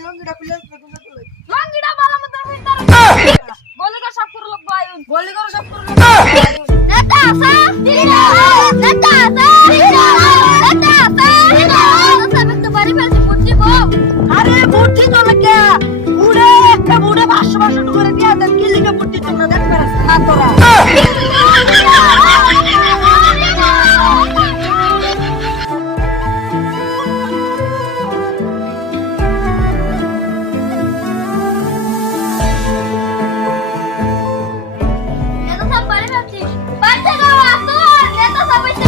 লঙ্গিটা খুলে লঙ্গিটা ভালো মতো ফিল্টার গলি করে সব করে লোক বায়ুন গলি করে সব করে নেতা আছে নেতা আছে নেতা আছে সব তো বাড়ি ফেলছি বুঝছি বউ আরে বুদ্ধি তো লাগে বুড়ে একটা বুড়ে 500 করে দিয়া দেন কি লিখে বুদ্ধি তোমরা দেখবে না তোরা নেতা সব বাড়ি ফেলছি বাড়ি থেকে আসুন নেতা সব এসে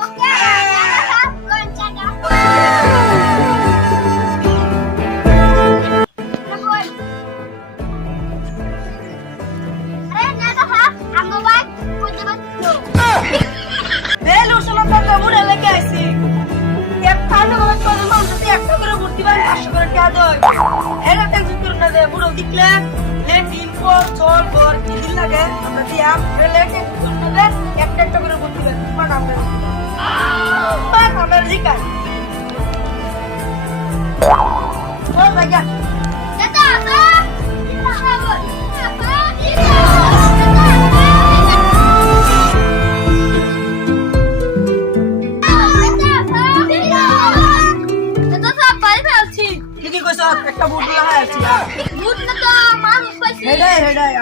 ওকে নেতা সব কোন জায়গা আরে নেতা সব আমগো ভাই কোন জায়গা বেল উসলাম তো বুড়ে লেগে আইছি এক পানো করে তোর মানুষ যদি একটা করে বুদ্ধি বাই 500 করে দিয়া দেয় এরা টেনশন করুন না যে বুড়ো দিকলে লেটিন পর চল পর কি দিন লাগে আমরা দিয়া লেটে করতে হবে একটা একটা করে বুদ্ধি বাই তোমার আমরা আমরা লিখা চল ভাইয়া নেতা আছে কি কইছ একটা বুদ্ধি লাগাই আছি হেডাই হেডাই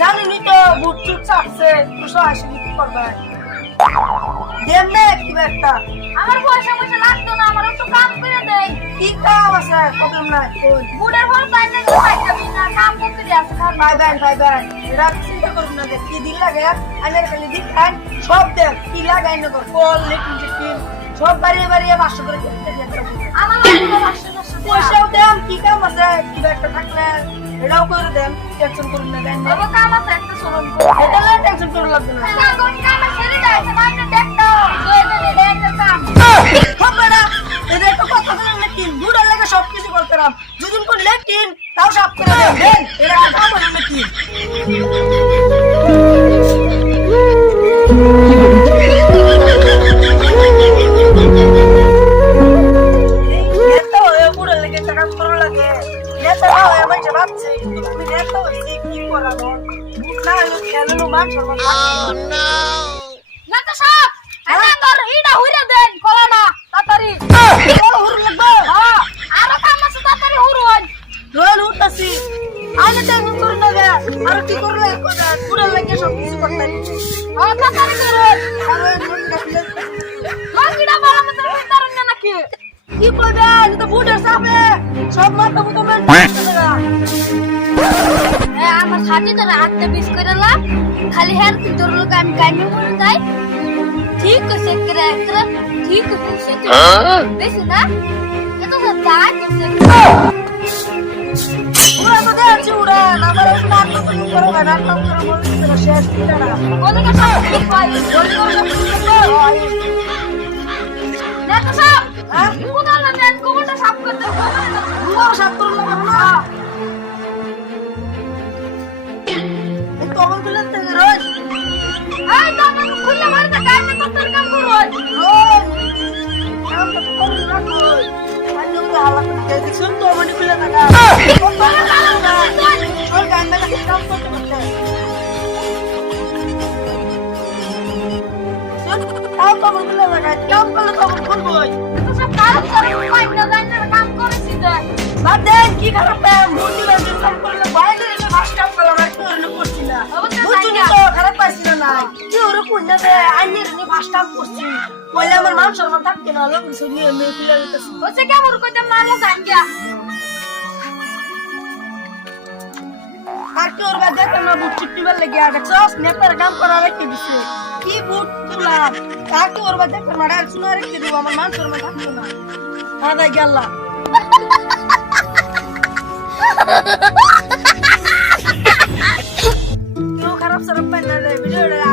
জানি তো বুদ্ধি চাপছে তুই আসি কি করবে দেন না কিবা একটা আমার পয়সা পয়সা লাগতো না আমার একটু কাম করে দেয় কি কাম আছে প্রবলেম নাই বুড়ের ফল পাইলে পাইতাবি না কাম করতে যাচ্ছে ভাই এটা চিন্তা করুন না কি দিন লাগে আনের খালি দিন খান সব দেখ কি লাগাই না কর কল লেটিন টেটিন সব বাড়িয়ে বাড়িয়ে 500 করে কিনতে দিয়ে আমার লাগতো 500 পয়সাও দেন কি কাম আছে কিবা একটা থাকলে এটাও করে দেন টেনশন করুন না দেন বাবা কাম আছে একটা সরল এটা না টেনশন করুন লাগবে না না কোন কাম সেরে যাইছে না এটা দেখতো জয় দে একটা কাম হবে না এটা একটা কথা বলেন লেটিন বুড়া লাগে সব কিছু করতে রাম দুদিন কোন লেটিন তাও সব করে দেন এটা একটা কাম বলেন লেটিন নেতা হয়ে বুড়া লেগে একটা কাম করা লাগে নেতা না হয়ে আমার ভাবছে কিন্তু তুমি নেতা হয়েছে কি করাবো না হলে খেলানো মান সম্মান না তো সব আমি বল ইডা হইরা দেন কোলা না তাড়াতাড়ি হুর লাগবে হ্যাঁ আরো কাম আছে তাড়াতাড়ি হুর হই রোল উঠতাছি আমি টেনশন করি না রে আর কি করলে বুড়া লেগে সব কিছু করতে হ্যাঁ তাড়াতাড়ি করে লঙ্গিটা ভালো মতো ফিল্টার না নাকি কি করবে তো বুড়ার সামনে সব মাথা মুতো মেন আমার খাটি তো রাতে বিশ করে লাভ খালি হের তোর লোক আমি কাইমে মরে যাই ঠিক আছে করে করে ঠিক আছে বেশি না এটা তো তাই আছে বুড়া তো দেখছি উড়া আমার একটু নাটক করে নাটক করে বলছিল শেষ দিটা বলে কা সব ঠিক হয় জলদি করে সব কিছু করো না তো সব হ্যাঁ কোন না দেন কোনটা সাফ করতে হবে না বুড়া সব করলো না এই তখন দিলে তো রোজ এই তো আমাকে খুলে মারতে কাইতে কত কাম করো রোজ কাম তো করো না রোজ আমি তো হালা করে দেখছুন তো মানে খুলে থাকা চল গান না কাম করতে করতে কাম তো খুলে থাকা কাম করলে তো খুলবই তো সব কাজ করে পাই না জানেন কাম করেছি তো বাদ দেন কি খারাপ প্যাম মুরগি বাজে কাম করলে বাইরে রেখে ভাস কাম করলাম আর কোনো করছি না বুঝুনি তো খারাপ পাইছি না নাই কি ওরে কোনটা দে আইনের নি ভাস কাম করছি কইলে আমার মান সম্মান থাকতে না লোক শুনি আমি পিলা দিতেছি ওসে কেমন কইতে মারলো জাঙ্গিয়া আর কি ওর বাদে কেন বুট চিপটিবার লেগে আর দেখছস নেতার কাম করা রেখে দিছে কি বুট তুলা আর কি ওর বাদে কেন মারা শুনা রেখে দিব আমার মান সম্মান থাকতে না আদা গেল্লা কেউ খারাপ সারাপ পাই না রে ভিডিওটা